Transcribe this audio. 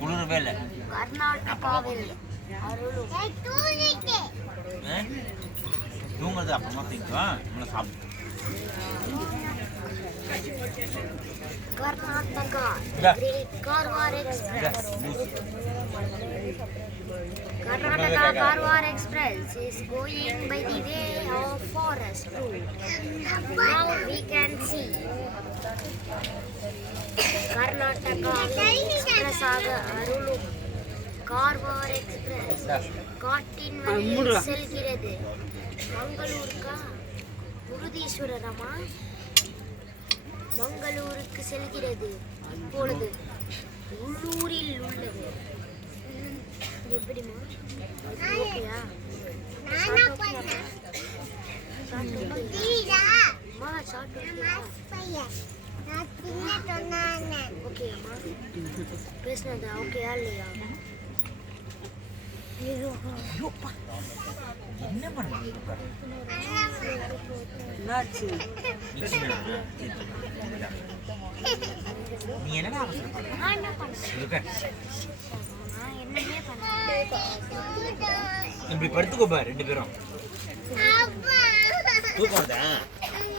குளிரவே இல்லை. கர்நாடகாவில் தூங்குறது அப்புறமா தூங்கிக்கலாம். நம்மளை சாப்பிட்டு Karnataka Great Karwar Express. Karnataka Karwar Express is going by the way of forest route. Now we can see Karnataka Express ஆக அருளும் கார்வார் எக்ஸ்பிரஸ் காட்டின் வழியில் செல்கிறது. மங்களூருக்கா முருதீஸ்வரமா மங்களூருக்கு செல்கிறது. இப்பொழுது உள்ளூரில் உள்ளது. எப்படிமா ஓகேயா? ஓகேம்மா பேசினதா ஓகேயா இல்லையா? என்ன பண்ண நீ என்னடா இப்படி படுத்துக்கோப்பா ரெண்டு பேரும் தூக்கம்